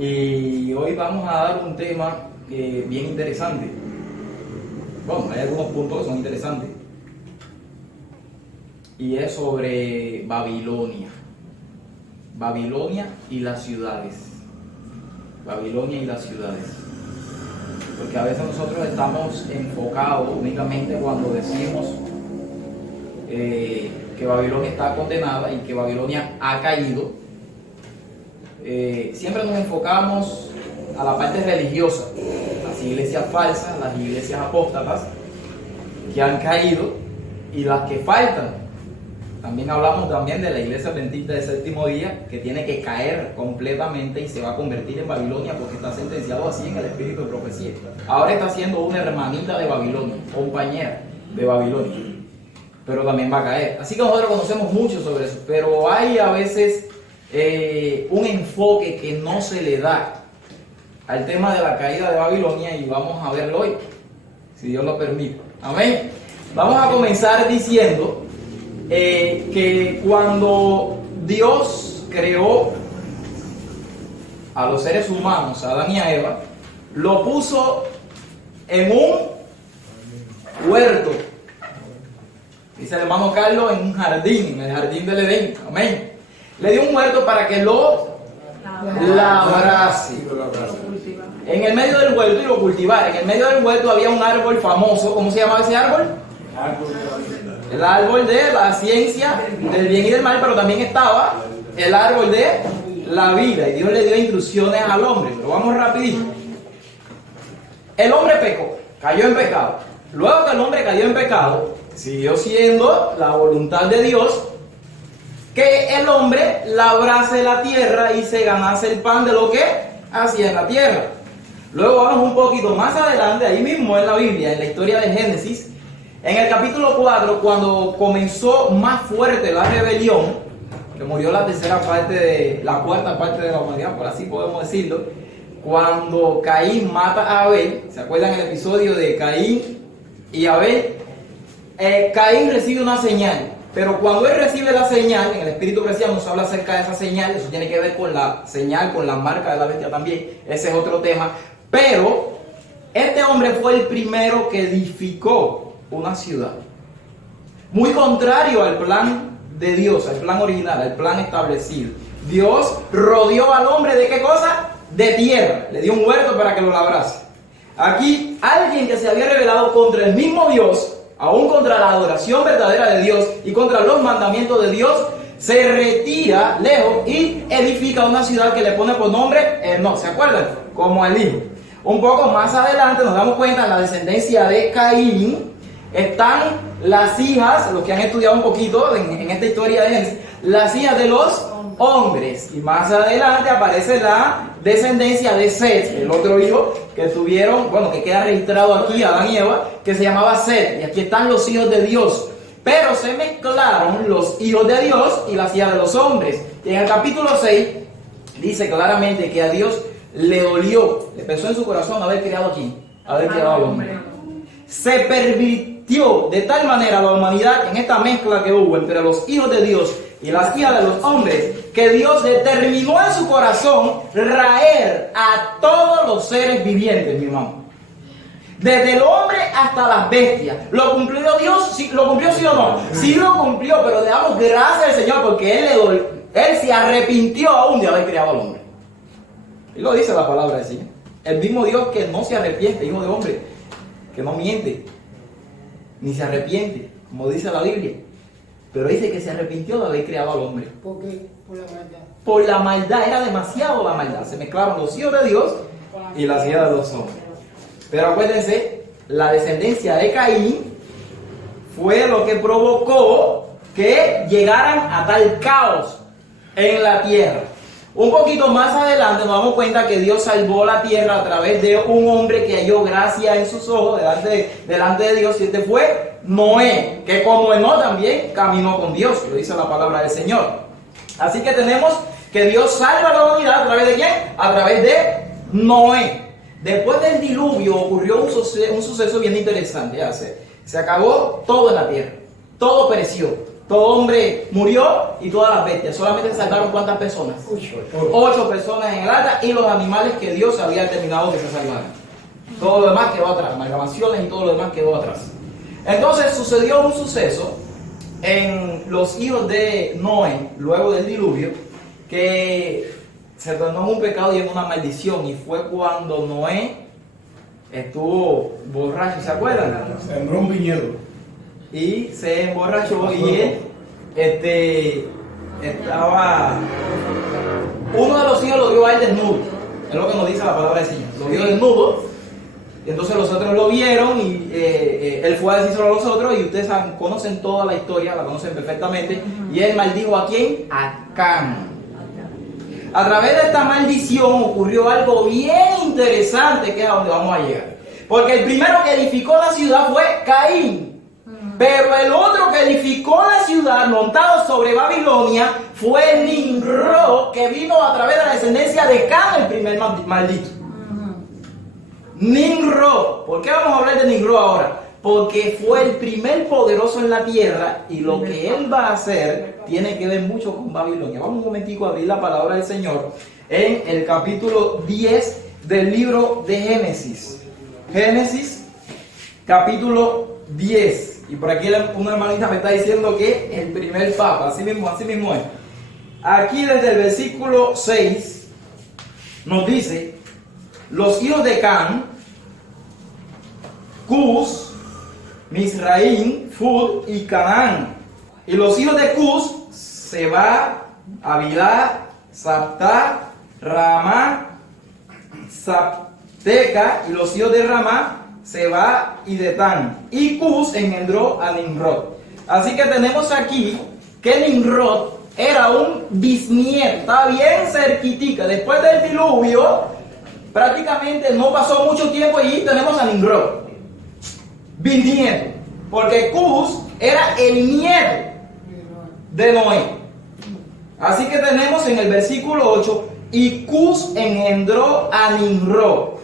Y hoy vamos a dar un tema bien interesante. Bueno, hay algunos puntos que son interesantes. Y es sobre Babilonia. Babilonia y las ciudades. Babilonia y las ciudades. Porque a veces nosotros estamos enfocados únicamente cuando decimos que Babilonia está condenada y que Babilonia ha caído. Siempre nos enfocamos a la parte religiosa, las iglesias falsas, las iglesias apóstatas que han caído y las que faltan. También hablamos también de la iglesia adventista del séptimo día, que tiene que caer completamente y se va a convertir en Babilonia porque está sentenciado así en el espíritu de profecía. Ahora está siendo una hermanita de Babilonia, compañera de Babilonia, pero también va a caer. Así que nosotros conocemos mucho sobre eso, pero hay a veces un enfoque que no se le da al tema de la caída de Babilonia y vamos a verlo hoy, si Dios lo permite. Amén. Vamos a comenzar diciendo que cuando Dios creó a los seres humanos, a Adán y a Eva, lo puso en un huerto. Dice el hermano Carlos, en un jardín, en el jardín del Edén. Amén. Le dio un huerto para que lo labrase. En el medio del huerto y lo cultivara. En el medio del huerto había un árbol famoso. ¿Cómo se llamaba ese árbol? El árbol de la ciencia del bien y del mal, pero también estaba el árbol de la vida. Y Dios le dio instrucciones al hombre. Pero vamos rapidito. El hombre pecó, cayó en pecado. Luego que el hombre cayó en pecado, siguió siendo la voluntad de Dios que el hombre labrase la tierra y se ganase el pan de lo que hacía en la tierra. Luego vamos un poquito más adelante, ahí mismo en la Biblia, en la historia de Génesis, en el capítulo 4, cuando comenzó más fuerte la rebelión, que murió la cuarta parte de la humanidad, por así podemos decirlo, cuando Caín mata a Abel. ¿Se acuerdan el episodio de Caín y Abel? Caín recibe una señal. Pero cuando él recibe la señal, en el espíritu cristiano nos habla acerca de esa señal. Eso tiene que ver con la señal, con la marca de la bestia también. Ese es otro tema. Pero este hombre fue el primero que edificó una ciudad. Muy contrario al plan de Dios, al plan original, al plan establecido. Dios rodeó al hombre ¿de qué cosa? De tierra. Le dio un huerto para que lo labrase. Aquí alguien que se había rebelado contra el mismo Dios, aún contra la adoración verdadera de Dios y contra los mandamientos de Dios, se retira lejos y edifica una ciudad que le pone por nombre ¿se acuerdan? Como el hijo. Un poco más adelante nos damos cuenta, en la descendencia de Caín están las hijas, los que han estudiado un poquito en esta historia de Génesis, las hijas de los hombres. Y más adelante aparece la descendencia de Set, el otro hijo que tuvieron, bueno, que queda registrado aquí, Adán y Eva, que se llamaba Set. Y aquí están los hijos de Dios. Pero se mezclaron los hijos de Dios y las hijas de los hombres. Y en el capítulo 6 dice claramente que a Dios le dolió, le pesó en su corazón haber creado aquí, haber creado al hombre. Se pervirtió de tal manera la humanidad en esta mezcla que hubo entre los hijos de Dios y las hijas de los hombres, que Dios determinó en su corazón raer a todos los seres vivientes, mi hermano. Desde el hombre hasta las bestias. ¿Lo cumplió Dios? ¿Sí? ¿Lo cumplió sí o no? Sí lo cumplió, pero le damos gracias al Señor porque Él se arrepintió aún de haber creado al hombre. Y lo dice la palabra del Señor. El mismo Dios que no se arrepiente, hijo de hombre, que no miente, ni se arrepiente, como dice la Biblia. Pero dice que se arrepintió de haber creado al hombre. ¿Por qué? Por la maldad. Por la maldad, era demasiado la maldad. Se mezclaron los hijos de Dios y las hijas de los hombres. Pero acuérdense, la descendencia de Caín fue lo que provocó que llegaran a tal caos en la tierra. Un poquito más adelante nos damos cuenta que Dios salvó la tierra a través de un hombre que halló gracia en sus ojos delante de Dios, y este fue Noé, que como Noé también caminó con Dios, lo dice la palabra del Señor. Así que tenemos que Dios salva a la humanidad a través de ¿quién? A través de Noé. Después del diluvio ocurrió un suceso bien interesante. Ya se acabó todo en la tierra, todo pereció, todo hombre murió y todas las bestias. Solamente se salvaron ¿cuántas personas? 8 personas en el arca y los animales que Dios había determinado que se salvaran. Todo lo demás quedó atrás, amalgamaciones y todo lo demás quedó atrás. Entonces sucedió un suceso en los hijos de Noé, luego del diluvio, que se tornó en un pecado y en una maldición. Y fue cuando Noé estuvo borracho, ¿se acuerdan? Sembró un viñedo. Y se emborrachó y él estaba... Uno de los hijos lo vio a él desnudo. Es lo que nos dice la palabra del Señor. Lo vio desnudo. Y entonces los otros lo vieron y él fue a decírselo a los otros. Y ustedes conocen toda la historia, la conocen perfectamente. Y él maldijo ¿a quién? A Cam. A través de esta maldición ocurrió algo bien interesante, que es a donde vamos a llegar. Porque el primero que edificó la ciudad fue Caín. Pero el otro que edificó la ciudad montado sobre Babilonia fue Nimrod, que vino a través de la descendencia de Cam, el primer maldito. Nimrod. ¿Por qué vamos a hablar de Nimrod ahora? Porque fue el primer poderoso en la tierra y lo que él va a hacer tiene que ver mucho con Babilonia. Vamos un momentico a abrir la palabra del Señor en el capítulo 10 del libro de Génesis. Génesis, capítulo 10. Y por aquí una hermanita me está diciendo que el primer papa, así mismo es. Aquí desde el versículo 6 nos dice: los hijos de Cam, Cus, Misraim, Fud y Canaán. Y los hijos de Cus, Seba, Avilá, Saptá, Ramá, Sapteca. Y los hijos de Ramá, Seba y Detán. Y Cus engendró a Nimrod. Así que tenemos aquí que Nimrod era un bisnieto, estaba bien cerquitica. Después del diluvio, prácticamente no pasó mucho tiempo y tenemos a Nimrod, bisnieto, porque Cus era el nieto de Noé. Así que tenemos en el versículo 8: y Cus engendró a Nimrod,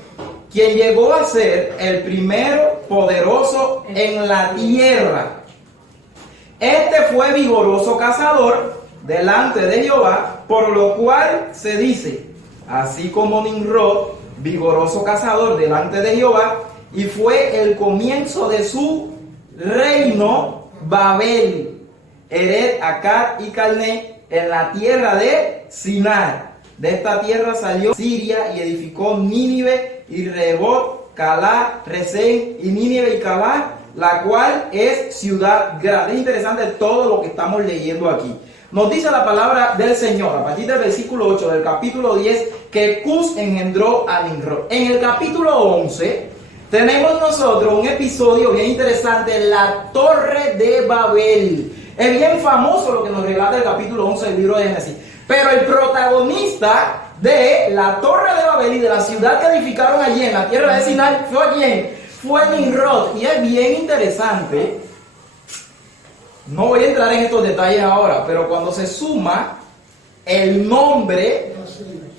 quien llegó a ser el primero poderoso en la tierra. Este fue vigoroso cazador delante de Jehová, por lo cual se dice: así como Nimrod, vigoroso cazador delante de Jehová, y fue el comienzo de su reino Babel, Eret, Akkad y Calné, en la tierra de Sinar. De esta tierra salió Siria y edificó Nínive y Rehobot, Calá, Resén y Nínive y Calá, la cual es ciudad grande. Es interesante todo lo que estamos leyendo aquí. Nos dice la palabra del Señor a partir del versículo 8 del capítulo 10 que Cus engendró a Nimrod. En el capítulo 11 tenemos nosotros un episodio bien interesante, la Torre de Babel. Es bien famoso lo que nos relata el capítulo 11 del libro de Génesis. Pero el protagonista de la Torre de Babel y de la ciudad que edificaron allí en la tierra de Sinar fue ¿quién? Fue Nimrod. Y es bien interesante. No voy a entrar en estos detalles ahora, pero cuando se suma el nombre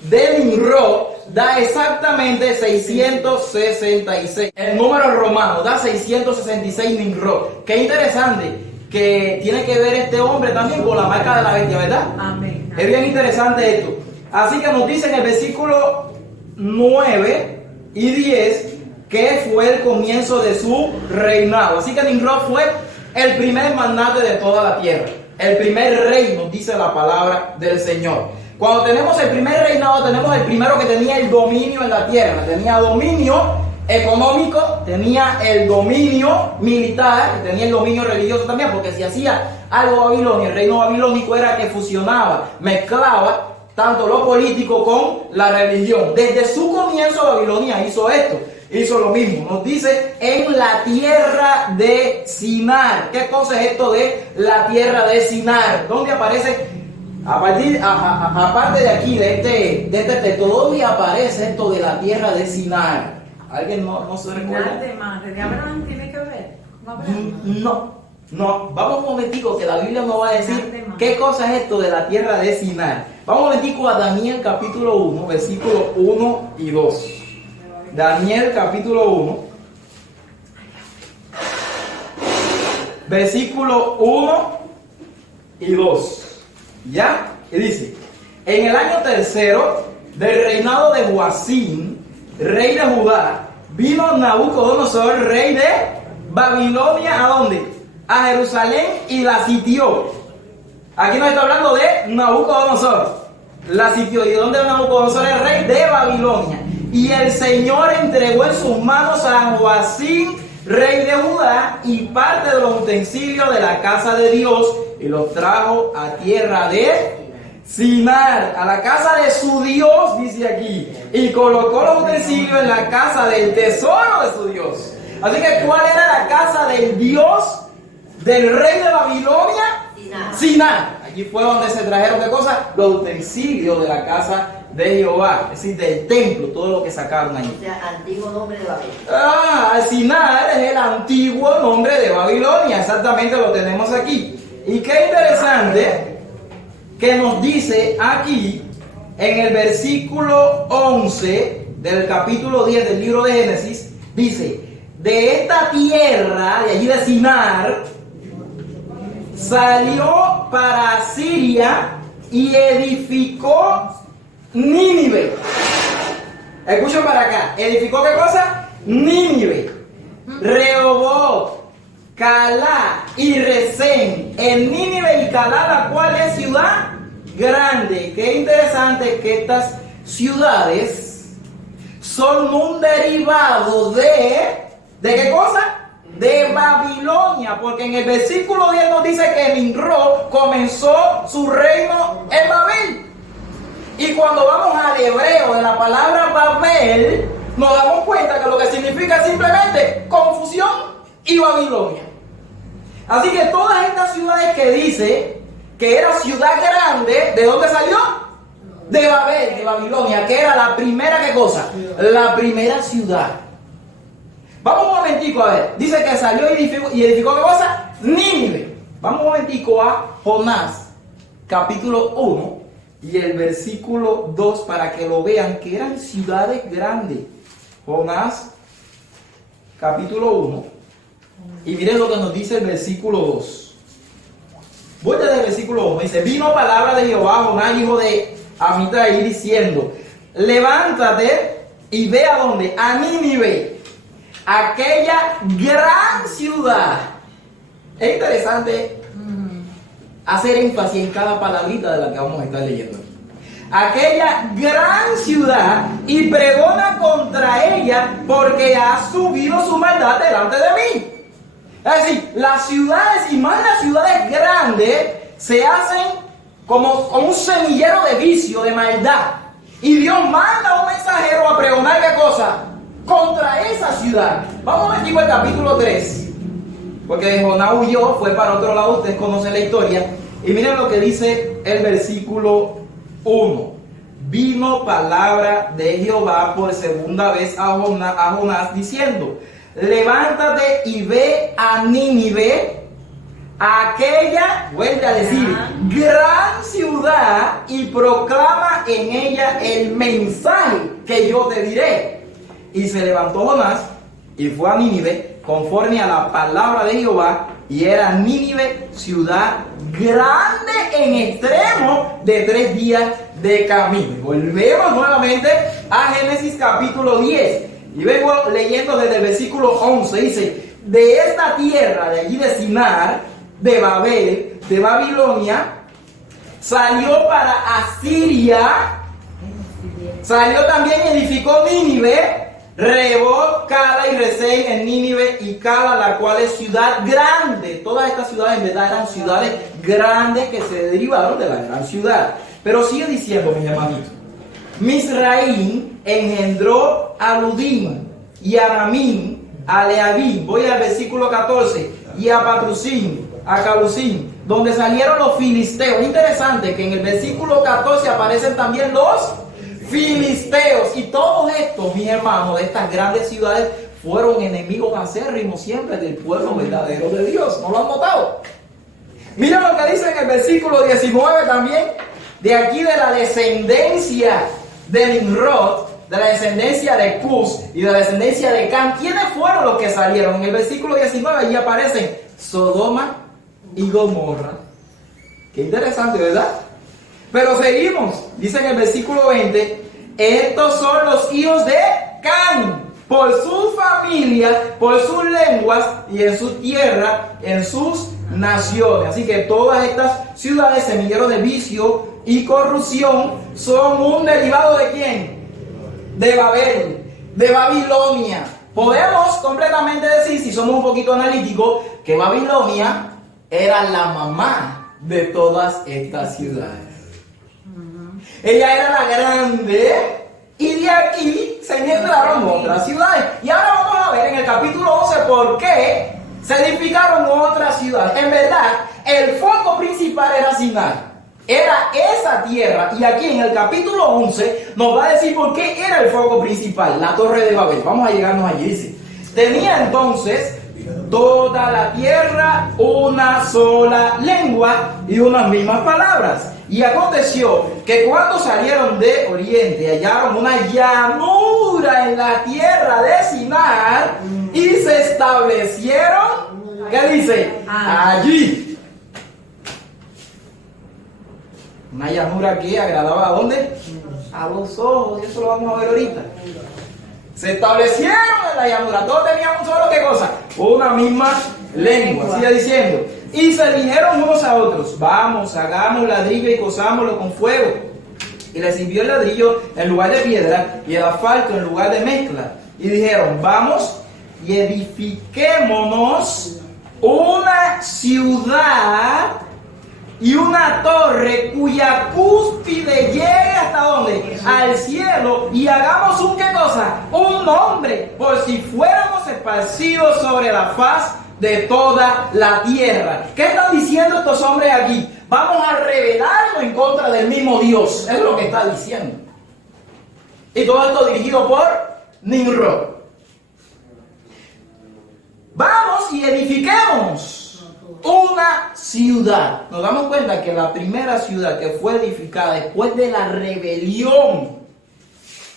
de Nimrod, da exactamente 666. El número romano da 666 Nimrod. Qué interesante que tiene que ver este hombre también con la marca de la bestia, ¿verdad? Amén. Es bien interesante esto. Así que nos dice en el versículo 9 y 10 que fue el comienzo de su reinado. Así que Nimrod fue el primer magnate de toda la tierra. El primer rey, nos dice la palabra del Señor. Cuando tenemos el primer reinado, tenemos el primero que tenía el dominio en la tierra. Tenía dominio económico, tenía el dominio militar, tenía el dominio religioso también, porque si hacía algo Babilonia, el reino babilónico era que fusionaba, mezclaba tanto lo político con la religión. Desde su comienzo Babilonia hizo esto, hizo lo mismo. Nos dice en la tierra de Sinar. ¿Qué cosa es esto de la tierra de Sinar? ¿Dónde aparece? Aparte de aquí, de este texto, ¿dónde aparece esto de la tierra de Sinar? ¿Alguien no se recuerda? ¿De Abraham tiene que ver con Abraham? No. Vamos un momentico que la Biblia nos va a decir qué cosa es esto de la tierra de Sinar. Vamos un momentico a Daniel capítulo 1, versículos 1 y 2. Daniel capítulo 1, versículo 1 y 2. ¿Ya? Y dice: en el año tercero del reinado de Joacim, rey de Judá, vino Nabucodonosor, rey de Babilonia, ¿a dónde? A Jerusalén, y la sitió. Aquí nos está hablando de Nabucodonosor. La sitió. ¿Y de dónde era Nabucodonosor? El rey de Babilonia. Y el Señor entregó en sus manos a Joacim, rey de Judá, y parte de los utensilios de la casa de Dios, y los trajo a tierra de Sinar, a la casa de su Dios, dice aquí, y colocó los utensilios en la casa del tesoro de su Dios. Así que, ¿cuál era la casa del Dios del rey de Babilonia? Sinar. Aquí fue donde se trajeron, ¿qué cosa? Los utensilios de la casa de Jehová, es decir, del templo, todo lo que sacaron ahí. O sea, antiguo nombre de Babilonia. Sinar es el antiguo nombre de Babilonia, exactamente lo tenemos aquí. Y qué interesante que nos dice aquí en el versículo 11 del capítulo 10 del libro de Génesis, dice: de esta tierra, de allí de Sinar, salió para Siria y edificó Nínive. Escuchen para acá. ¿Edificó qué cosa? Nínive, Rehobot, Calá y Resén. En Nínive y Calá, la cual es ciudad grande. Qué interesante que estas ciudades son un derivado ¿de qué cosa? De Babilonia, porque en el versículo 10 nos dice que Nimrod comenzó su reino en Babel. Y cuando vamos al hebreo de la palabra Babel, nos damos cuenta que lo que significa es simplemente confusión y Babilonia. Así que todas estas ciudades que dice que era ciudad grande, ¿de dónde salió? De Babel, de Babilonia, que era la primera, ¿qué cosa? La primera ciudad. Vamos un momentico a ver. Dice que salió y edificó ¿qué cosa? Nínive. Vamos un momentico a Jonás, capítulo 1 y el versículo 2, para que lo vean, que eran ciudades grandes. Jonás, capítulo 1. Y miren lo que nos dice el versículo 2. Voy desde el versículo 1. Dice: vino palabra de Jehová a Jonás, hijo de Amitai, diciendo: levántate y ve a dónde, a Nínive, aquella gran ciudad. Es interesante hacer énfasis en cada palabrita de la que vamos a estar leyendo. Aquella gran ciudad, y pregona contra ella, porque ha subido su maldad delante de mí. Es decir, las ciudades, y más las ciudades grandes, se hacen como un semillero de vicio, de maldad. Y Dios manda a un mensajero a pregonar ¿qué cosa? Contra esa ciudad. Vamos a ver al capítulo 3. Porque Jonás huyó, fue para otro lado, ustedes conocen la historia. Y miren lo que dice el versículo 1. Vino palabra de Jehová por segunda vez a Jonás diciendo: levántate y ve a Nínive, aquella, vuelve a decir, gran ciudad, y proclama en ella el mensaje que yo te diré. Y se levantó Jonás y fue a Nínive conforme a la palabra de Jehová, y era Nínive ciudad grande en extremo de 3 días de camino. Volvemos nuevamente a Génesis capítulo 10 y vengo leyendo desde el versículo 11. Dice: de esta tierra de allí de Sinar, de Babel, de Babilonia, salió para Asiria, salió también y edificó Nínive, Rehoboth, Cala y Resei en Nínive y Cala, la cual es ciudad grande. Todas estas ciudades en verdad eran ciudades grandes que se derivaron de la gran ciudad. Pero sigue diciendo, mis hermanitos: Misraim engendró a Ludim y a Ramim, a Leabim. Voy al versículo 14. Y a Patrusim, a Calusim, donde salieron los filisteos. Interesante que en el versículo 14 aparecen también los filisteos. Y todos estos, mis hermanos, de estas grandes ciudades, fueron enemigos acérrimos siempre del pueblo verdadero de Dios. ¿No lo han notado? Miren lo que dice en el versículo 19 también. De aquí, de la descendencia de Nimrod, de la descendencia de Cus y de la descendencia de Cam. ¿Quiénes fueron los que salieron? En el versículo 19 allí aparecen Sodoma y Gomorra. Qué interesante, ¿verdad? Pero seguimos. Dice en el versículo 20: estos son los hijos de Cam, por su familia, por sus lenguas y en su tierra, en sus naciones. Así que todas estas ciudades, semilleros de vicio y corrupción, son un derivado ¿de quién? De Babel, de Babilonia. Podemos completamente decir, si somos un poquito analíticos, que Babilonia era la mamá de todas estas ciudades. Ella era la grande, y de aquí se mezclaron otras ciudades. Y ahora vamos a ver en el capítulo 11 por qué se edificaron otras ciudades. En verdad, el foco principal era Sinar. Era esa tierra, y aquí en el capítulo 11 nos va a decir por qué era el foco principal, la Torre de Babel. Vamos a llegarnos allí. Dice: tenía entonces toda la tierra una sola lengua y unas mismas palabras. Y aconteció que cuando salieron de oriente hallaron una llanura en la tierra de Sinar y se establecieron, ¿qué dice? Allí. Una llanura que agradaba ¿a dónde? A los ojos, y eso lo vamos a ver ahorita. Se establecieron en la llanura, todos tenían un solo, ¿qué cosa? Una misma lengua. Sigue diciendo: y se dijeron unos a otros: vamos, hagamos ladrillo y cosámoslo con fuego. Y les sirvió el ladrillo en lugar de piedra y el asfalto en lugar de mezcla. Y dijeron: vamos y edifiquémonos una ciudad y una torre cuya cúspide llegue ¿hasta dónde? Al cielo, y hagamos un ¿qué cosa? Un nombre, por si fuéramos esparcidos sobre la faz de toda la tierra. ¿Qué están diciendo estos hombres aquí? Vamos a rebelarnos en contra del mismo Dios. Es lo que está diciendo. Y todo esto dirigido por Nimrod. Vamos y edifiquémonos una ciudad. Nos damos cuenta que la primera ciudad que fue edificada después de la rebelión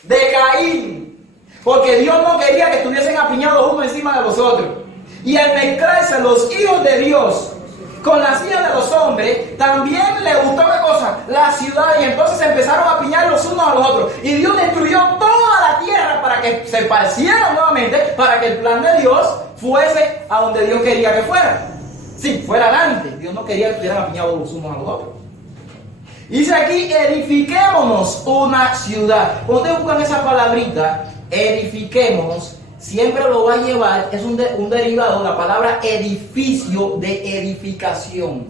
de Caín, porque Dios no quería que estuviesen apiñados uno encima de los otros, y al mezclarse los hijos de Dios con las hijas de los hombres, también le gustó una cosa, la ciudad, y entonces empezaron a apiñar los unos a los otros, y Dios destruyó toda la tierra para que se esparcieran nuevamente, para que el plan de Dios fuese a donde Dios quería que fuera. Sí, fuera adelante. Dios no quería que estuvieran apiñados los unos a los otros. Dice aquí: edifiquémonos una ciudad. Cuando ustedes buscan esa palabrita, edifiquémonos, siempre lo va a llevar, es un derivado de la palabra edificio, de edificación.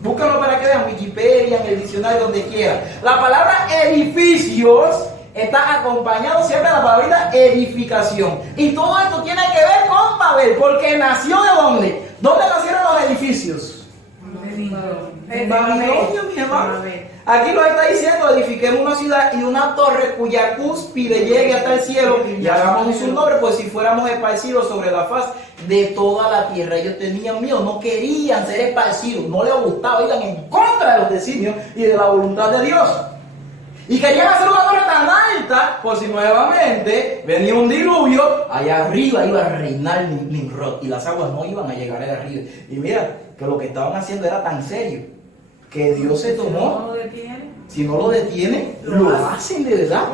Búscalo para que vean, Wikipedia, en el diccionario, donde quiera. La palabra edificios está acompañado siempre de la palabrita edificación. Y todo esto tiene que ver con Babel, porque nació ¿de dónde? ¿Dónde nacieron los edificios? En Babilonia, mi hermano. Aquí lo está diciendo, edifiquemos una ciudad y una torre cuya cúspide llegue hasta el cielo y hagamos un nombre, pues si fuéramos esparcidos sobre la faz de toda la tierra. Ellos tenían miedo, no querían ser esparcidos, no les gustaba, iban en contra de los designios y de la voluntad de Dios. Y querían hacer una torre tan alta, por si nuevamente venía un diluvio, allá arriba iba a reinar Nimrod y las aguas no iban a llegar allá arriba. Y mira, que lo que estaban haciendo era tan serio, que Dios se tomó, si no lo detiene, lo hacen de verdad.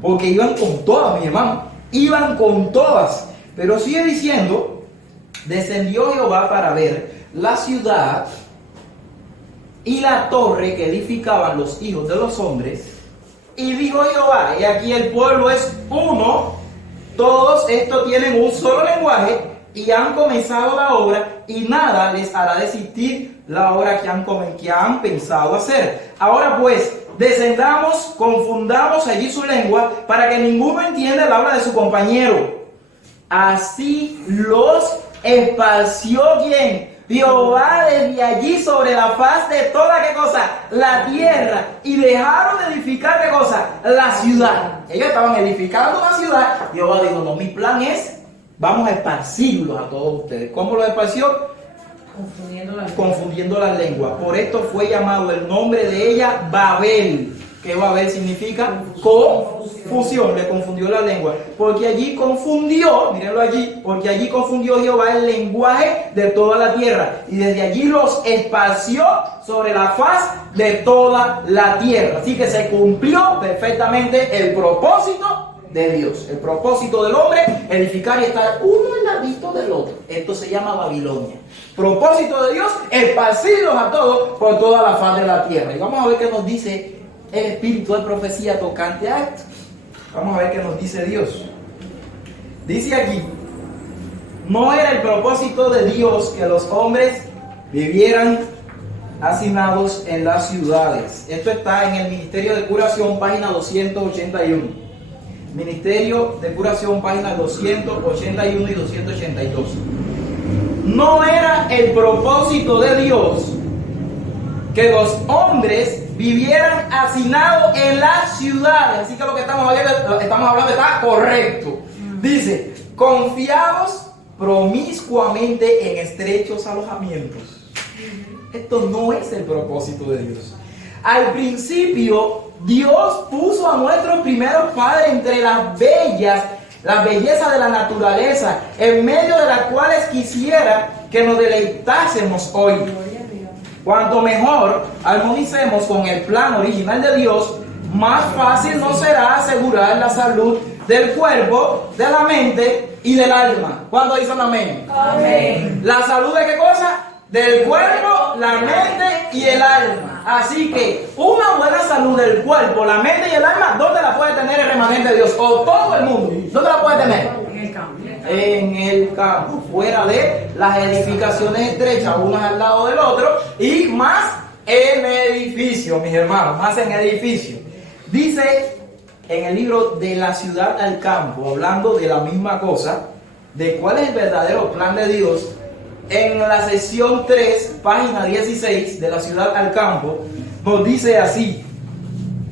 Porque iban con todas, mi hermano, iban con todas. Pero sigue diciendo, descendió Jehová para ver la ciudad y la torre que edificaban los hijos de los hombres. Y dijo Jehová, y aquí el pueblo es uno, todos estos tienen un solo lenguaje y han comenzado la obra y nada les hará desistir la obra que han pensado hacer. Ahora pues, descendamos, confundamos allí su lengua para que ninguno entienda el habla de su compañero. Así los esparció ¿quién? Jehová desde allí sobre la faz de toda, ¿qué cosa? La tierra. Y dejaron de edificar, ¿qué cosa? La ciudad. Ellos estaban edificando una ciudad. Jehová dijo, no, mi plan es, vamos a esparcirlos a todos ustedes. ¿Cómo los esparció? Confundiendo las lenguas. Por esto fue llamado el nombre de ella Babel. ¿Qué Babel significa? Confusión. Le confundió la lengua. Porque allí confundió, mírenlo allí, porque allí confundió Jehová el lenguaje de toda la tierra. Y desde allí los esparció sobre la faz de toda la tierra. Así que se cumplió perfectamente el propósito de Dios. El propósito del hombre, edificar y estar uno al ladito del otro. Esto se llama Babilonia. Propósito de Dios, esparcirlos a todos por toda la faz de la tierra. Y vamos a ver qué nos dice el espíritu de profecía tocante a esto. Vamos a ver qué nos dice Dios. Dice aquí, no era el propósito de Dios que los hombres vivieran hacinados en las ciudades. Esto está en el Ministerio de Curación, página 281. Ministerio de Curación, páginas 281 y 282. No era el propósito de Dios que los hombres vivieran hacinados en las ciudades. Así que lo que estamos hablando está correcto. Dice, confiados promiscuamente en estrechos alojamientos. Esto no es el propósito de Dios. Al principio, Dios puso a nuestros primeros padres entre las bellezas de la naturaleza, en medio de las cuales quisiera que nos deleitásemos hoy. Cuanto mejor armonicemos con el plan original de Dios, más fácil nos será asegurar la salud del cuerpo, de la mente y del alma. ¿Cuándo dicen amén? Amén. ¿La salud de qué cosa? Del cuerpo, la mente y el alma. Así que una buena salud del cuerpo, la mente y el alma, ¿dónde la puede tener el remanente de Dios? O todo el mundo. ¿Dónde la puede tener? En el campo. En el campo, fuera de las edificaciones estrechas, unas al lado del otro, y más en edificio, mis hermanos, más en edificio. Dice en el libro de la ciudad al campo, hablando de la misma cosa, de cuál es el verdadero plan de Dios. En la sección 3, página 16 de la ciudad al campo, nos dice así: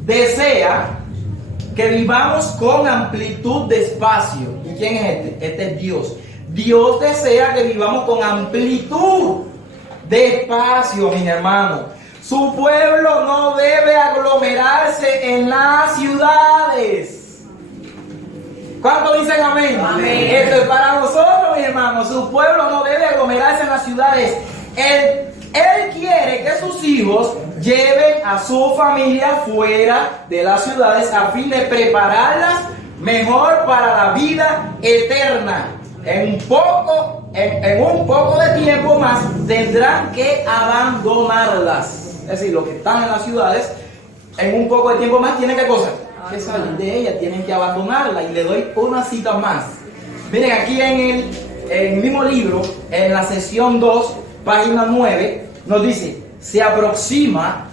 desea que vivamos con amplitud de espacio. ¿Y quién es este? Este es Dios. Dios desea que vivamos con amplitud de espacio, mis hermanos. Su pueblo no debe aglomerarse en las ciudades. ¿Cuántos dicen amén? Amén. Esto es para nosotros, mis hermanos. Su pueblo no debe aglomerarse en las ciudades. Él quiere que sus hijos lleven a su familia fuera de las ciudades a fin de prepararlas mejor para la vida eterna. En un poco de tiempo más tendrán que abandonarlas. Es decir, los que están en las ciudades, en un poco de tiempo más tienen que cosa, que salir de ellas, tienen que abandonarla. Y le doy una cita más. Miren, aquí en el mismo libro, en la sección 2, página 9, nos dice: se aproxima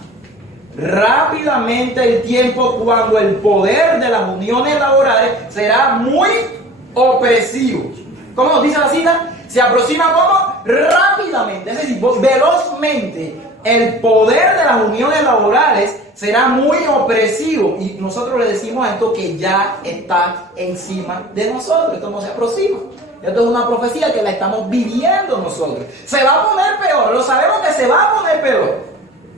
rápidamente el tiempo cuando el poder de las uniones laborales será muy opresivo. ¿Cómo nos dice la cita? Se aproxima como rápidamente, es decir, velozmente. El poder de las uniones laborales será muy opresivo. Y nosotros le decimos a esto que ya está encima de nosotros. Esto no se aproxima. Esto es una profecía que la estamos viviendo nosotros. Se va a poner peor. Lo sabemos que se va a poner peor.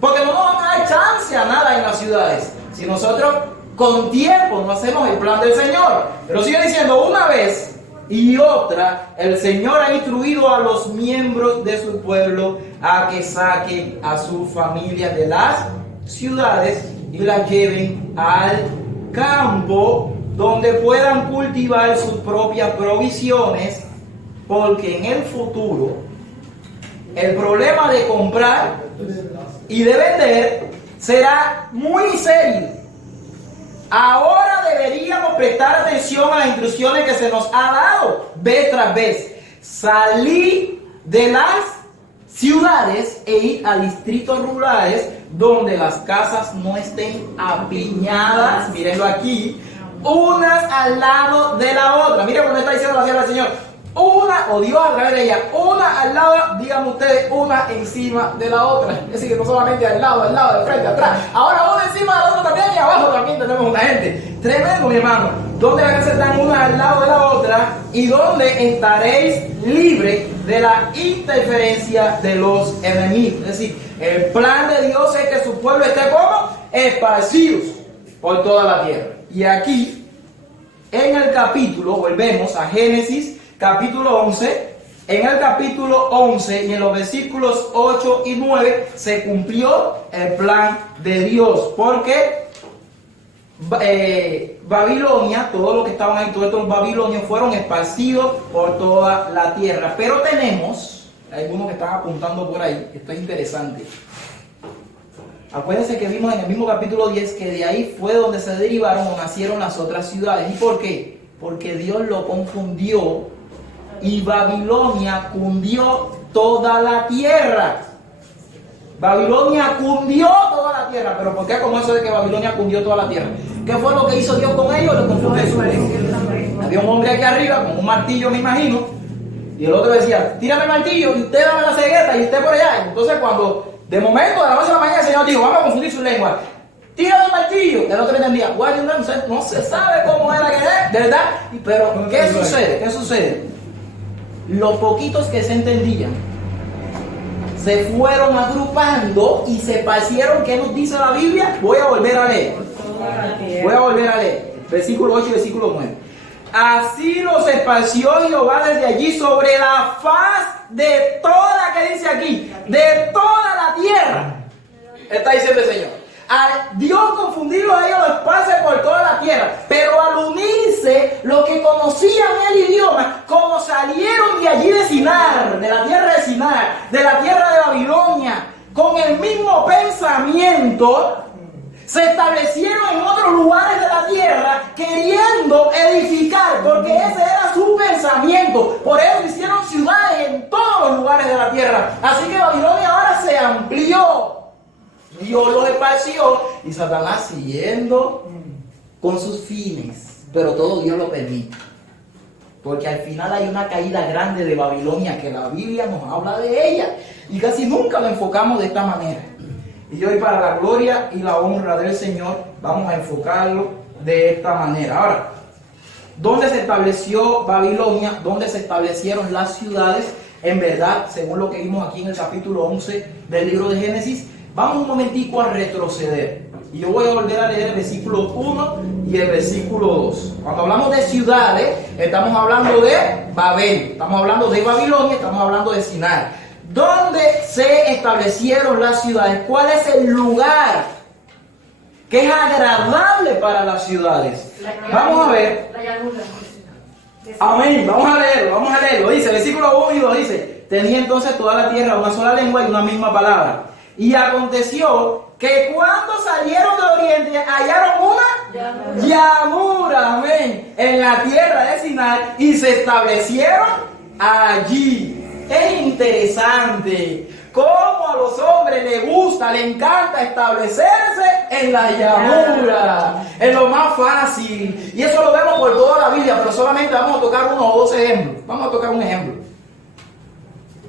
Porque no nos van a dar chance a nada en las ciudades. Si nosotros con tiempo no hacemos el plan del Señor. Pero sigue diciendo, una vez y otra, el Señor ha instruido a los miembros de su pueblo a que saquen a sus familias de las ciudades y las lleven al campo donde puedan cultivar sus propias provisiones, porque en el futuro el problema de comprar y de vender será muy serio. Ahora deberíamos prestar atención a las instrucciones que se nos ha dado vez tras vez. Salir de las ciudades e ir a distritos rurales donde las casas no estén apiñadas, mírenlo aquí, unas al lado de la otra. Miren cuando está diciendo la sierva del Señor, una, o Dios a través de ella, una al lado, díganme ustedes, una encima de la otra. Es decir, que no solamente al lado, de frente, atrás. Ahora una encima de la otra también, y abajo también tenemos una gente. Tremendo, mi hermano. Donde las casas están una al lado de la otra y donde estaréis libres de la interferencia de los enemigos. Es decir, el plan de Dios es que su pueblo esté como esparcidos por toda la tierra. Y aquí, en el capítulo, volvemos a Génesis capítulo 11, en el capítulo 11 y en los versículos 8 y 9 se cumplió el plan de Dios, porque Babilonia, todos los que estaban ahí, todos estos babilonios fueron esparcidos por toda la tierra. Pero tenemos, hay algunos que están apuntando por ahí, esto es interesante. Acuérdense que vimos en el mismo capítulo 10 que de ahí fue donde se derivaron o nacieron las otras ciudades. ¿Y por qué? Porque Dios lo confundió y Babilonia cundió toda la tierra. Babilonia cundió toda la tierra. ¿Pero por qué como eso de que Babilonia cundió toda la tierra? ¿Qué fue lo que hizo Dios con ellos? Lo confundió su lengua. Había un hombre aquí arriba con un martillo, me imagino, y el otro decía, tírame el martillo y usted dame la cegueta y usted por allá. Entonces cuando de momento de la noche a la mañana el Señor dijo, vamos a confundir su lengua, tírame el martillo, y el otro entendía, bueno, no se sabe cómo era que es, de verdad. Pero ¿qué sucede? ¿Qué sucede? Los poquitos que se entendían se fueron agrupando y se esparcieron. ¿Qué nos dice la Biblia? Voy a volver a leer. Versículo 8 y versículo 9. Así los esparció Jehová desde allí sobre la faz de toda, ¿qué dice aquí? De toda la tierra. Está diciendo el Señor. Al Dios confundirlos a ellos, los esparce por toda la tierra. Pero al unirse, los que conocían el idioma, como salieron de allí de Sinar, de la tierra de Sinar, de la tierra de Babilonia, con el mismo pensamiento, se establecieron en otros lugares de la tierra queriendo edificar, porque ese era su pensamiento. Por eso hicieron ciudades en todos los lugares de la tierra. Así que Babilonia ahora se amplió. Dios los esparció y Satanás siguiendo con sus fines. Pero todo Dios lo permite. Porque al final hay una caída grande de Babilonia que la Biblia nos habla de ella. Y casi nunca lo enfocamos de esta manera. Y hoy, para la gloria y la honra del Señor, vamos a enfocarlo de esta manera. Ahora, ¿dónde se estableció Babilonia? ¿Dónde se establecieron las ciudades? En verdad, según lo que vimos aquí en el capítulo 11 del libro de Génesis, vamos un momentico a retroceder. Y yo voy a volver a leer el versículo 1 y el versículo 2. Cuando hablamos de ciudades, estamos hablando de Babel. Estamos hablando de Babilonia, estamos hablando de Sinar. ¿Dónde se establecieron las ciudades? ¿Cuál es el lugar que es agradable para las ciudades? Vamos a ver. Amén. Vamos a leerlo. Dice, versículo 1 y 2 dice, tenía entonces toda la tierra una sola lengua y una misma palabra. Y aconteció que cuando salieron del oriente hallaron una llanura, amén, en la tierra de Sinar y se establecieron allí. Es interesante cómo a los hombres les gusta, les encanta establecerse en la llanura, en lo más fácil. Y eso lo vemos por toda la Biblia, pero solamente vamos a tocar uno o dos ejemplos. Vamos a tocar un ejemplo.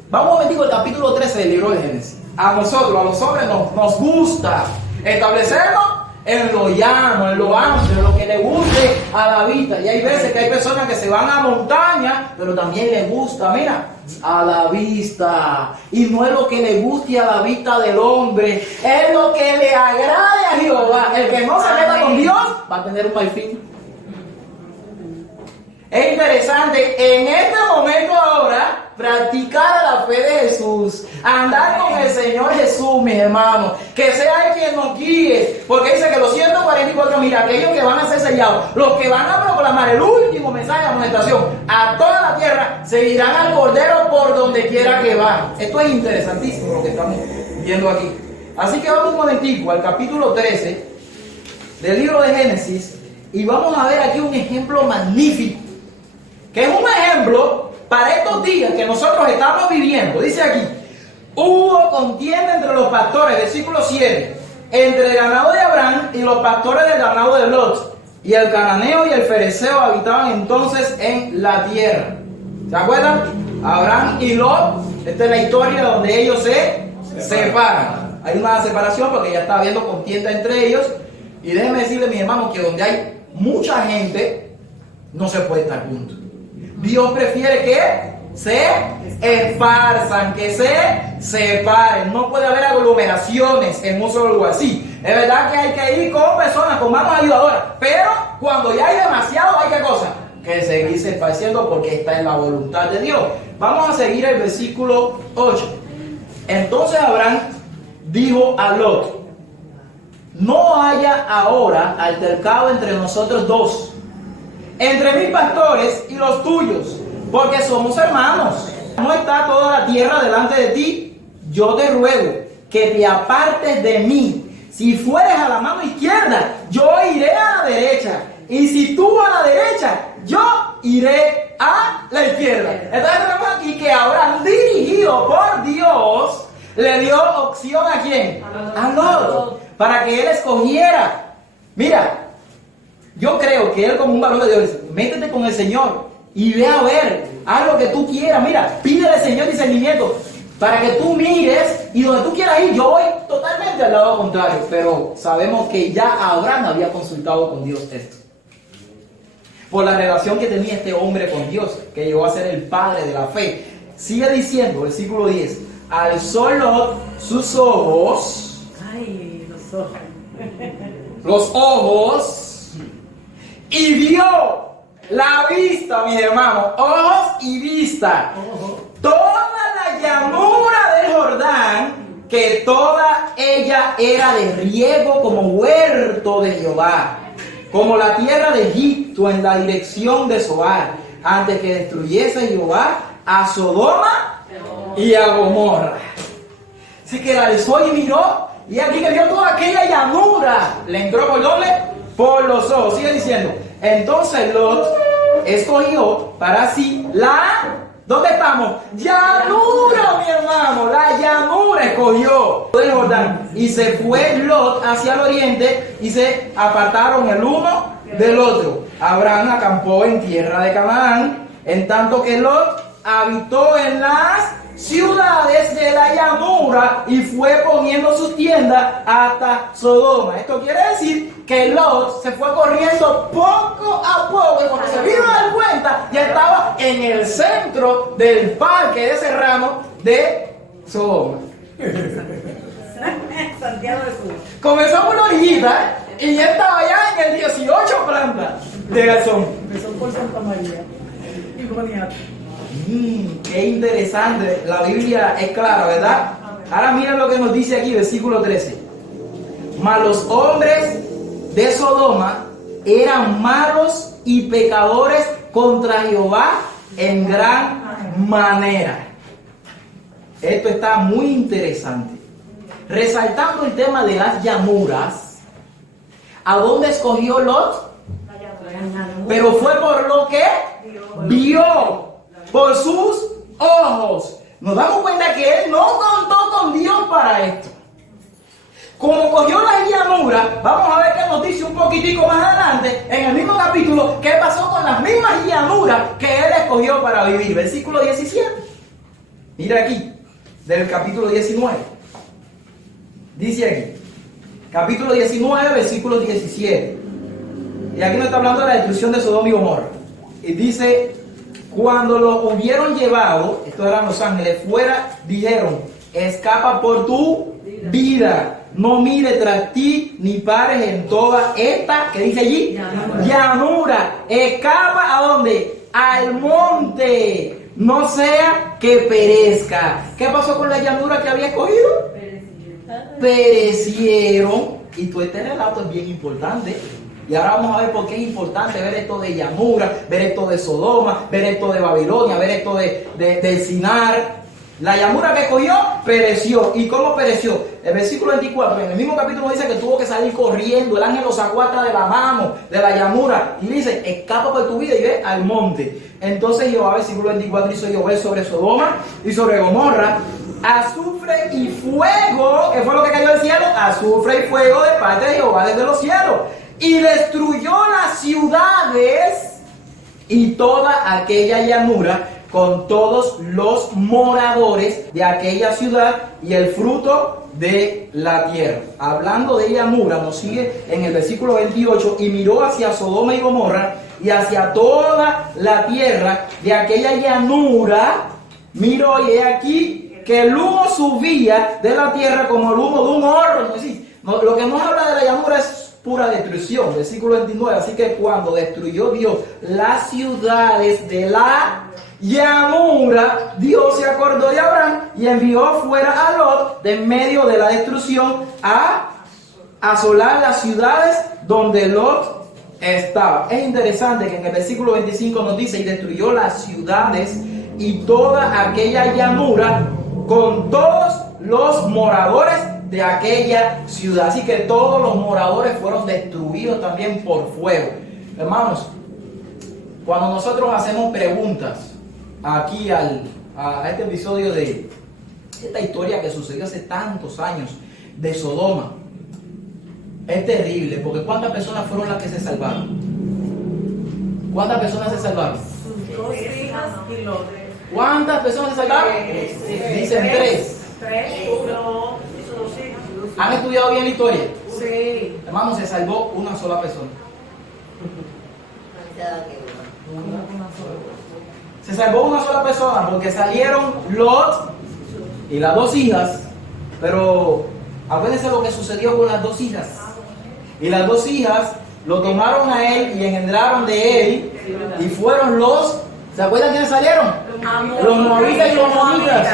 Vamos a meter el capítulo 13 del libro de Génesis. A nosotros, a los hombres, nos gusta establecernos en lo llano, en lo amplio, en lo que le guste a la vista. Y hay veces que hay personas que se van a montaña, pero también les gusta, mira, a la vista. Y no es lo que le guste a la vista del hombre, es lo que le agrade a Jehová. El que no se meta con Dios va a tener un mal fin. Es interesante en este momento ahora practicar la fe de Jesús, andar con el Señor Jesús, mis hermanos, que sea Él quien nos guíe, porque dice que los 144, mira, aquellos que van a ser sellados, los que van a proclamar el último mensaje de amonestación a toda la tierra, seguirán al Cordero por donde quiera que va. Esto es interesantísimo lo que estamos viendo aquí. Así que vamos un momentico al capítulo 13 del libro de Génesis y vamos a ver aquí un ejemplo magnífico, que es un ejemplo para estos días que nosotros estamos viviendo. Dice aquí, hubo contienda entre los pastores, versículo 7, entre el ganado de Abraham y los pastores del ganado de Lot. Y el cananeo y el fereceo habitaban entonces en la tierra. ¿Se acuerdan? Abraham y Lot, esta es la historia donde ellos se separan. Hay una separación porque ya está habiendo contienda entre ellos. Y déjenme decirles, mis hermanos, que donde hay mucha gente, no se puede estar juntos. Dios prefiere que se esparzan, que se separen. No puede haber aglomeraciones en un solo lugar. Sí, es verdad que hay que ir con personas, con manos ayudadoras, pero cuando ya hay demasiado, hay que cosa, que seguirse esparciendo porque está en la voluntad de Dios. Vamos a seguir el versículo 8. Entonces Abraham dijo a Lot: no haya ahora altercado entre nosotros dos, entre mis pastores y los tuyos, porque somos hermanos. No está toda la tierra delante de ti. Yo te ruego que te apartes de mí. Si fueres a la mano izquierda, yo iré a la derecha. Y si tú a la derecha, yo iré a la izquierda. Entonces tenemos aquí que Abraham, dirigido por Dios, le dio opción ¿a quién? A Lot, para que él escogiera. Mira, yo creo que él, como un varón de Dios, dice: métete con el Señor y ve a ver, haz lo que tú quieras. Mira, pídele al Señor discernimiento para que tú mires y donde tú quieras ir. Yo voy totalmente al lado contrario, pero sabemos que ya Abraham había consultado con Dios esto, por la relación que tenía este hombre con Dios, que llegó a ser el padre de la fe. Sigue diciendo, versículo 10: alzó Lot sus ojos. Ay, los ojos, y vio la vista, mis hermanos, ojos y vista, toda la llanura del Jordán, que toda ella era de riego como huerto de Jehová, como la tierra de Egipto en la dirección de Zoar, antes que destruyese Jehová a Sodoma y a Gomorra. Así que la alzó y miró, y aquí que vio toda aquella llanura, le entró por doble por los ojos. Sigue diciendo: entonces Lot escogió para sí la, ¿dónde estamos? Llanura, mi hermano, la llanura escogió del Jordán. Y se fue Lot hacia el oriente y se apartaron el uno del otro. Abraham acampó en tierra de Canaán, en tanto que Lot habitó en las ciudades de la llanura y fue poniendo sus tiendas hasta Sodoma. Esto quiere decir que Lot se fue corriendo poco a poco, y cuando se vino a dar cuenta, ya estaba en el centro del parque de Serrano de Sodoma. Santiago de Cuba. Comenzó por una orillita y ya estaba ya en el 18 planta de Garzón. Empezó por Santa María y Boniato. Qué interesante, la Biblia es clara, ¿verdad? Ahora miren lo que nos dice aquí, versículo 13. Mas los hombres de Sodoma eran malos y pecadores contra Jehová en gran manera. Esto está muy interesante. Resaltando el tema de las llanuras, ¿a dónde escogió Lot? Pero fue por lo que vio, por sus ojos. Nos damos cuenta que él no contó con Dios para esto. Como cogió las llanuras, vamos a ver qué nos dice un poquitico más adelante, en el mismo capítulo, qué pasó con las mismas llanuras que él escogió para vivir. Versículo 17. Mira aquí, del capítulo 19. Dice aquí: capítulo 19, versículo 17. Y aquí nos está hablando de la destrucción de Sodoma y Gomorra. Y dice, cuando lo hubieron llevado, estos eran los ángeles, fuera, dijeron, escapa por tu vida, no mire tras ti, ni pares en toda esta, que dice allí, llanura. Escapa ¿a dónde? Al monte, no sea que perezca. ¿Qué pasó con la llanura que había escogido? Perecieron. Y todo este relato es bien importante. Y ahora vamos a ver por qué es importante ver esto de llanura, ver esto de Sodoma, ver esto de Babilonia, ver esto de Sinar. La llanura que cogió, pereció. ¿Y cómo pereció? El versículo 24, en el mismo capítulo dice que tuvo que salir corriendo. El ángel lo sacó hasta de la mano, de la llanura. Y dice, escapa por tu vida y ve al monte. Entonces Jehová, versículo 24, hizo llover sobre Sodoma y sobre Gomorra azufre y fuego. ¿Qué fue lo que cayó del cielo? Azufre y fuego de parte de Jehová desde los cielos. Y destruyó las ciudades y toda aquella llanura con todos los moradores de aquella ciudad y el fruto de la tierra. Hablando de llanura, nos sigue en el versículo 28, y miró hacia Sodoma y Gomorra y hacia toda la tierra de aquella llanura, miró y he aquí que el humo subía de la tierra como el humo de un horno. Lo que nos habla de la llanura es pura destrucción, versículo 29, así que cuando destruyó Dios las ciudades de la llanura, Dios se acordó de Abraham y envió fuera a Lot de en medio de la destrucción a asolar las ciudades donde Lot estaba. Es interesante que en el versículo 25 nos dice, y destruyó las ciudades y toda aquella llanura con todos los moradores de aquella ciudad. Así que todos los moradores fueron destruidos también por fuego. Hermanos, cuando nosotros hacemos preguntas aquí a este episodio de esta historia que sucedió hace tantos años de Sodoma, es terrible, porque ¿cuántas personas fueron las que se salvaron? ¿Cuántas personas se salvaron? Sus dos hijas y los tres. ¿Cuántas personas se salvaron? Dicen tres. ¿Han estudiado bien la historia? Sí. Hermano, se salvó una sola persona. Se salvó una sola persona porque salieron Lot y las dos hijas. Pero acuérdense lo que sucedió con las dos hijas. Y las dos hijas lo tomaron a él y engendraron de él. Y fueron los... ¿Se acuerdan quiénes salieron? Los moabitas y los monitas,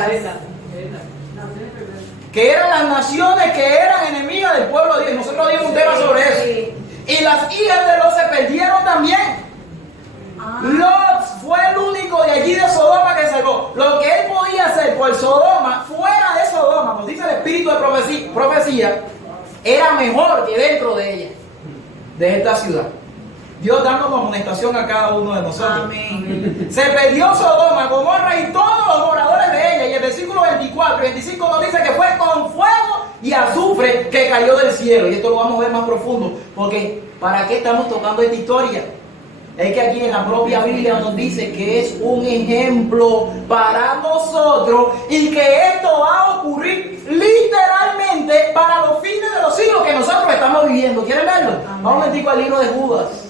que eran las naciones que eran enemigas del pueblo de Dios. Nosotros dimos un tema sobre eso. Y las hijas de Lot se perdieron también. Lot fue el único de allí de Sodoma que salvó. Lo que él podía hacer por Sodoma, fuera de Sodoma, nos dice el espíritu de profecía, era mejor que dentro de ella, de esta ciudad. Dios dándonos amonestación a cada uno de nosotros. Amén. Se perdió Sodoma, Gomorra y todos los moradores de ella. Y el versículo 24 y 25 nos dice que fue con fuego y azufre que cayó del cielo. Y esto lo vamos a ver más profundo. Porque ¿para qué estamos tocando esta historia? Es que aquí en la propia Biblia nos dice que es un ejemplo para nosotros y que esto va a ocurrir literalmente para los fines de los siglos que nosotros estamos viviendo. ¿Quieren verlo? Vamos un momentico al libro de Judas.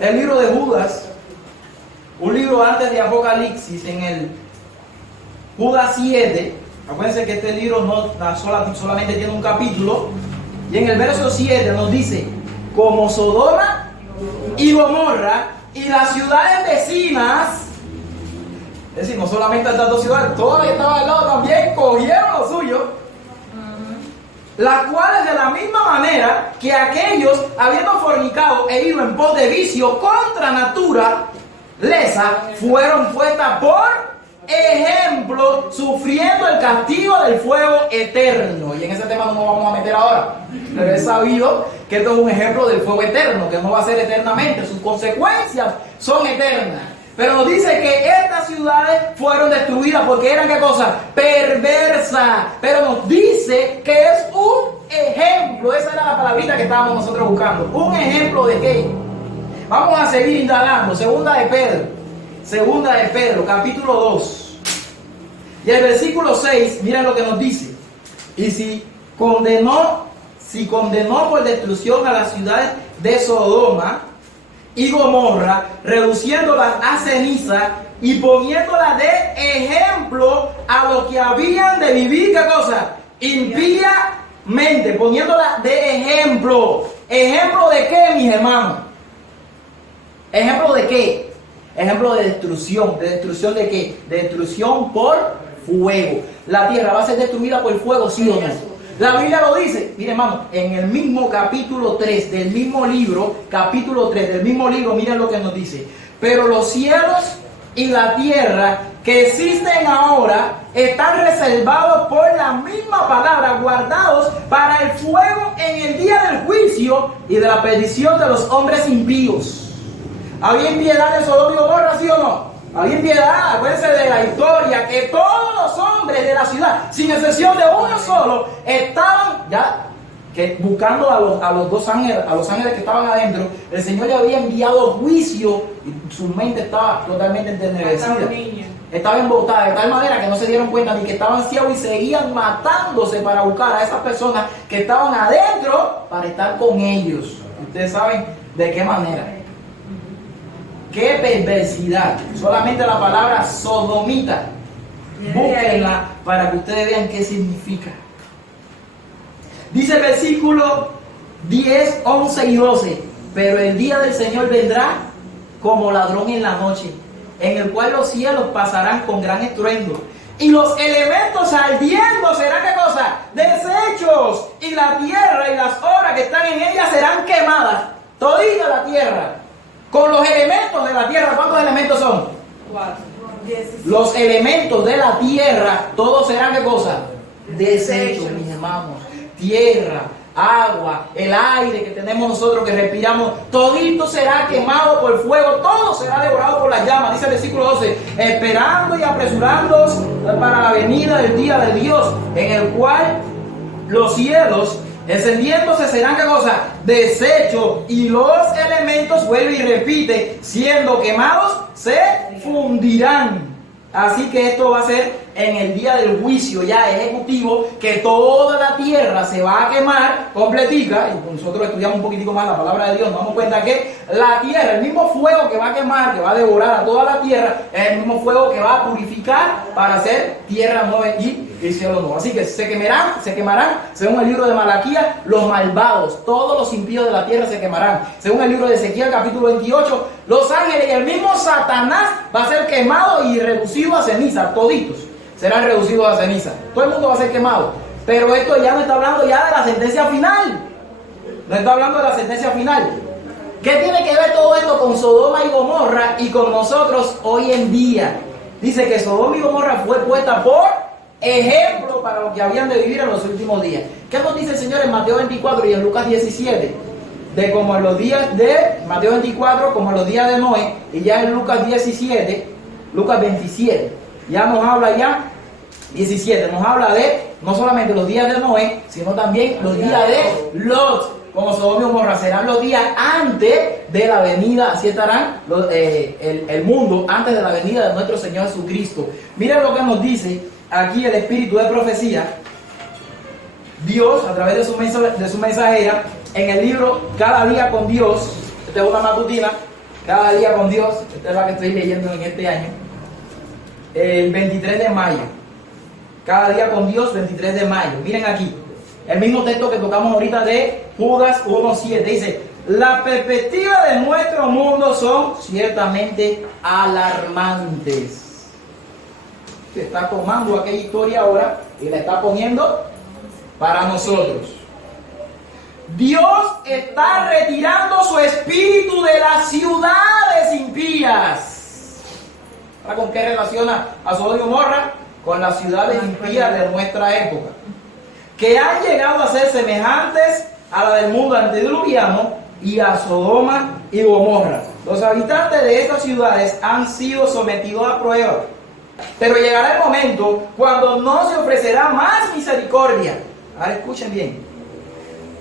El libro de Judas, un libro antes de Apocalipsis, en el Judas 7. Acuérdense que este libro no solamente tiene un capítulo. Y en el verso 7 nos dice, como Sodoma y Gomorra y las ciudades vecinas, es decir, no solamente estas dos ciudades, todas las que estaban al lado también cogieron lo suyo, las cuales de la misma manera que aquellos, habiendo fornicado e ido en pos de vicio contra naturaleza, fueron puestas por ejemplo, sufriendo el castigo del fuego eterno. Y en ese tema no nos vamos a meter ahora, pero es sabido que esto es un ejemplo del fuego eterno, que no va a ser eternamente, sus consecuencias son eternas. Pero nos dice que estas ciudades fueron destruidas porque eran, ¿qué cosa? Perversas. Pero nos dice que es un ejemplo, esa era la palabrita que estábamos nosotros buscando. ¿Un ejemplo de qué? Vamos a seguir indagando. Segunda de Pedro, capítulo 2. Y el versículo 6, miren lo que nos dice. Y si condenó si condenó por destrucción a las ciudades de Sodoma y Gomorra, reduciéndolas a ceniza y poniéndolas de ejemplo a los que habían de vivir, ¿qué cosa? Impíamente, poniéndolas de ejemplo. ¿Ejemplo de qué, mis hermanos? ¿Ejemplo de qué? Ejemplo de destrucción. ¿De destrucción de qué? De destrucción por fuego. La tierra va a ser destruida por fuego, ¿sí o no? La Biblia lo dice, mire hermano, en el mismo capítulo 3 del mismo libro, miren lo que nos dice. Pero los cielos y la tierra que existen ahora están reservados por la misma palabra, guardados para el fuego en el día del juicio y de la perdición de los hombres impíos. ¿Había impiedad de Sodoma y Gomorra, sí o no? Había impiedad. Acuérdense de la historia, que todos los hombres de la ciudad, sin excepción de uno solo, estaban ya buscando a los dos ángeles, a los ángeles que estaban adentro. El Señor le había enviado juicio y su mente estaba totalmente enternecida. Estaba embotada de tal manera que no se dieron cuenta ni que estaban ciegos y seguían matándose para buscar a esas personas que estaban adentro para estar con ellos. Ustedes saben de qué manera. ¡Qué perversidad! Solamente la palabra sodomita. Búsquenla para que ustedes vean qué significa. Dice el versículo 10, 11 y 12. Pero el día del Señor vendrá como ladrón en la noche, en el cual los cielos pasarán con gran estruendo, y los elementos ardiendo serán, ¿qué cosa? Deshechos, y la tierra y las obras que están en ella serán quemadas. Todita la tierra. Con los elementos de la tierra, ¿cuántos elementos son? 4. Los elementos de la tierra, todos serán, ¿qué cosa? Desechos, mis hermanos. Tierra, agua, el aire que tenemos nosotros, que respiramos, todito será quemado por fuego, todo será devorado por las llamas. Dice el versículo 12, esperando y apresurándoos para la venida del día de Dios, en el cual los cielos encendiéndose serán, ¿qué cosa? Desechos, y los elementos, vuelve y repite, siendo quemados, se fundirán. Así que esto va a ser en el día del juicio ya ejecutivo, que toda la tierra se va a quemar completica. Y nosotros estudiamos un poquitico más la palabra de Dios, nos damos cuenta que la tierra, el mismo fuego que va a quemar, que va a devorar a toda la tierra, es el mismo fuego que va a purificar para hacer tierra nueva y cielo nuevo. Así que se quemarán, según el libro de Malaquías, los malvados, todos los impíos de la tierra se quemarán. Según el libro de Ezequiel, capítulo 28, los ángeles y el mismo Satanás va a ser quemado y reducido a ceniza, toditos serán reducidos a ceniza. Todo el mundo va a ser quemado. Pero esto ya no está hablando ya de la sentencia final. No está hablando de la sentencia final. ¿Qué tiene que ver todo esto con Sodoma y Gomorra y con nosotros hoy en día? Dice que Sodoma y Gomorra fue puesta por ejemplo para los que habían de vivir en los últimos días. ¿Qué nos dice el Señor en Mateo 24 y en Lucas 17? De como en los días de Mateo 24, como en los días de Noé, y ya en Lucas 17, Lucas 27, ya nos habla ya 17, nos habla de no solamente los días de Noé, sino también los días de Lot, como Sodoma y Gomorra. Serán los días antes de la venida, así estarán el mundo antes de la venida de nuestro Señor Jesucristo. Miren lo que nos dice aquí el espíritu de profecía, Dios a través de su mensajera, en el libro Cada Día con Dios. Esta es una matutina, Cada Día con Dios, esta es la que estoy leyendo en este año, el 23 de mayo. Cada Día con Dios, 23 de mayo. Miren aquí, el mismo texto que tocamos ahorita de Judas 1:7. Dice, las perspectivas de nuestro mundo son ciertamente alarmantes. Se está tomando aquella historia ahora y la está poniendo para nosotros. Dios está retirando su espíritu de las ciudades impías. ¿Ahora con qué relaciona a Sodoma y Gomorra? Con las ciudades impías de nuestra época, que han llegado a ser semejantes a la del mundo antediluviano y a Sodoma y Gomorra. Los habitantes de estas ciudades han sido sometidos a prueba, pero llegará el momento cuando no se ofrecerá más misericordia. Ahora escuchen bien.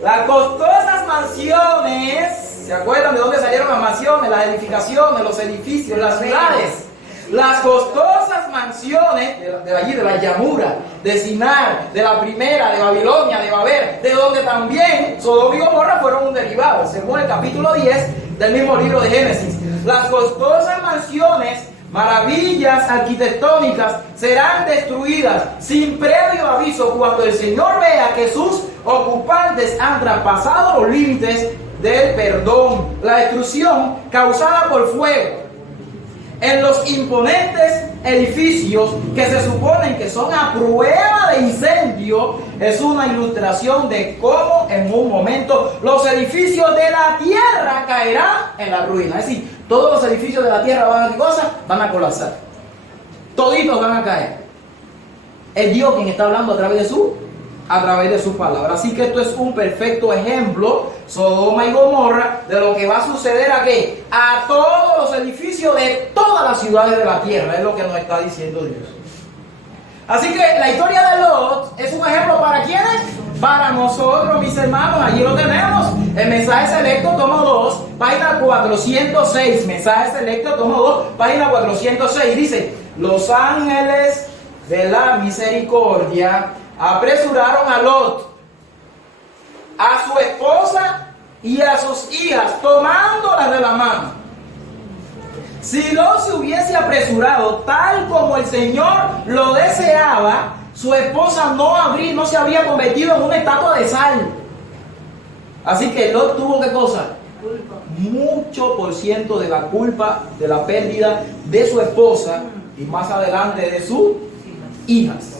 Las costosas mansiones, ¿se acuerdan de dónde salieron las mansiones, las edificaciones, los edificios, las ciudades? Las costosas mansiones de allí, de la llanura, de Sinar, de la primera, de Babilonia, de Babel, de donde también Sodoma y Gomorra fueron un derivado, según el capítulo 10 del mismo libro de Génesis. Las costosas mansiones, maravillas arquitectónicas, serán destruidas sin previo aviso cuando el Señor vea que sus ocupantes han traspasado los límites del perdón. La destrucción causada por fuego en los imponentes edificios que se suponen que son a prueba de incendio es una ilustración de cómo en un momento los edificios de la tierra caerán en la ruina. Es decir, todos los edificios de la tierra van a colapsar. Toditos van a caer. Es Dios quien está hablando a través de su palabra. Así que esto es un perfecto ejemplo, Sodoma y Gomorra, de lo que va a suceder aquí a todos los edificios de todas las ciudades de la tierra. Es lo que nos está diciendo Dios. Así que la historia de Lot es un ejemplo para ¿quiénes? Para nosotros, mis hermanos. Allí lo tenemos. El mensaje selecto, tomo 2, página 406. Mensaje selecto, tomo 2, página 406. Dice: los ángeles de la misericordia apresuraron a Lot, a su esposa y a sus hijas, tomándolas de la mano. Si Lot se hubiese apresurado tal como el Señor lo deseaba, su esposa no se habría convertido en una estatua de sal. Así que Lot tuvo ¿qué cosa? Mucho por ciento de la culpa de la pérdida de su esposa y más adelante de sus hijas.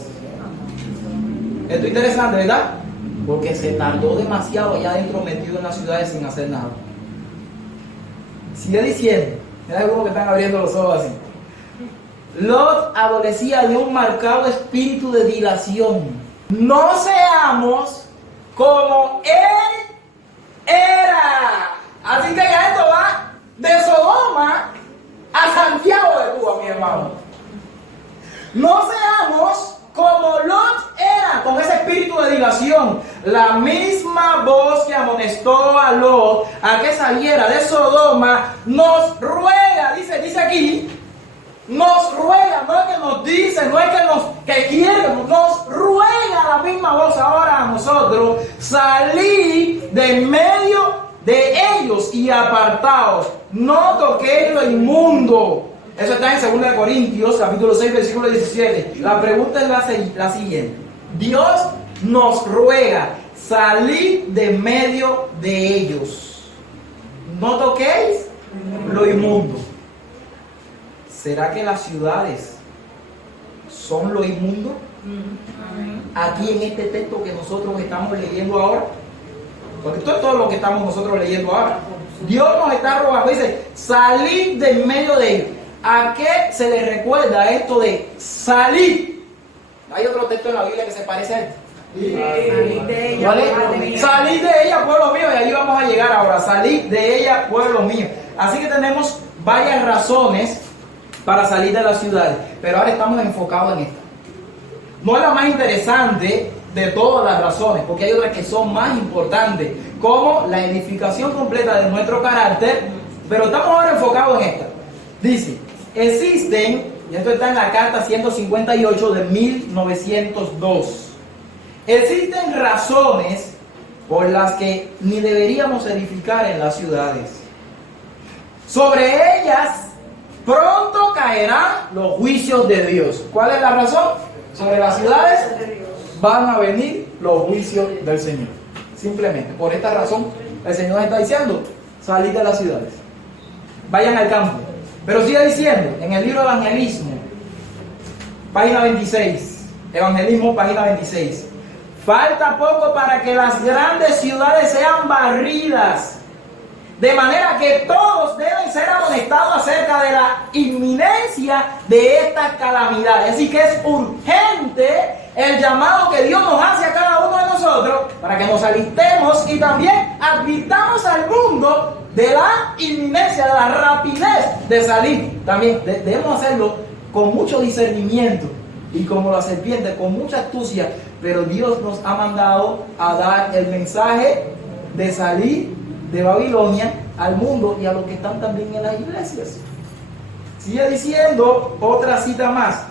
Esto es interesante, ¿verdad? Porque se tardó demasiado allá adentro metido en las ciudades sin hacer nada. Sigue diciendo, mira algunos que están abriendo los ojos así. Lot adolecía de un marcado espíritu de dilación. No seamos como él era. Así que ya esto va de Sodoma a Santiago de Cuba, mi hermano. No seamos como Lot era, con ese espíritu de dilación. La misma voz que amonestó a Lot a que saliera de Sodoma nos ruega, dice aquí, nos ruega, no es que nos dice, no es que quiere, nos ruega la misma voz ahora a nosotros: salid de en medio de ellos y apartaos, no toquéis lo inmundo. Eso está en 2 Corintios, capítulo 6, versículo 17. La pregunta es la siguiente. Dios nos ruega: salid de medio de ellos. No toquéis lo inmundo. ¿Será que las ciudades son lo inmundo? Aquí en este texto que nosotros estamos leyendo ahora. Porque esto es todo lo que estamos nosotros leyendo ahora. Dios nos está rogando, dice: salid de en medio de ellos. ¿A qué se le recuerda esto de salir? Hay otro texto en la Biblia que se parece a él. Salid de ella, pueblo mío. Salid de ella, pueblo mío. Y ahí vamos a llegar ahora. Salid de ella, pueblo mío. Así que tenemos varias razones para salir de las ciudades. Pero ahora estamos enfocados en esta. No es la más interesante de todas las razones, porque hay otras que son más importantes, como la edificación completa de nuestro carácter. Pero estamos ahora enfocados en esta. Dice: existen, y esto está en la carta 158 de 1902, existen razones por las que ni deberíamos edificar en las ciudades. Sobre ellas pronto caerán los juicios de Dios. ¿Cuál es la razón? Sobre las ciudades van a venir los juicios del Señor. Simplemente, por esta razón, el Señor está diciendo: salid de las ciudades, vayan al campo. Pero sigue diciendo, en el libro Evangelismo, página 26, Evangelismo, página 26, falta poco para que las grandes ciudades sean barridas, de manera que todos deben ser amonestados acerca de la inminencia de esta calamidad. Es decir, que es urgente el llamado que Dios nos hace a cada uno de nosotros para que nos alistemos y también advirtamos al mundo de la inminencia, de la rapidez de salir. También debemos hacerlo con mucho discernimiento y como la serpiente, con mucha astucia. Pero Dios nos ha mandado a dar el mensaje de salir de Babilonia al mundo y a los que están también en las iglesias. Sigue diciendo otra cita más.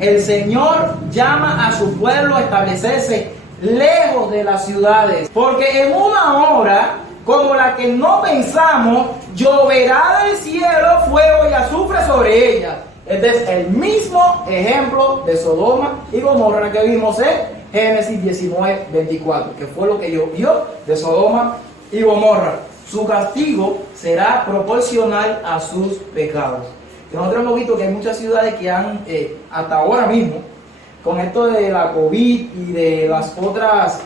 El Señor llama a su pueblo a establecerse lejos de las ciudades, porque en una hora como la que no pensamos, lloverá del cielo fuego y azufre sobre ellas. Este es el mismo ejemplo de Sodoma y Gomorra que vimos en Génesis 19:24, que fue lo que llovió de Sodoma y Gomorra. Su castigo será proporcional a sus pecados. Nosotros hemos visto que hay muchas ciudades que han, hasta ahora mismo, con esto de la COVID y de las otras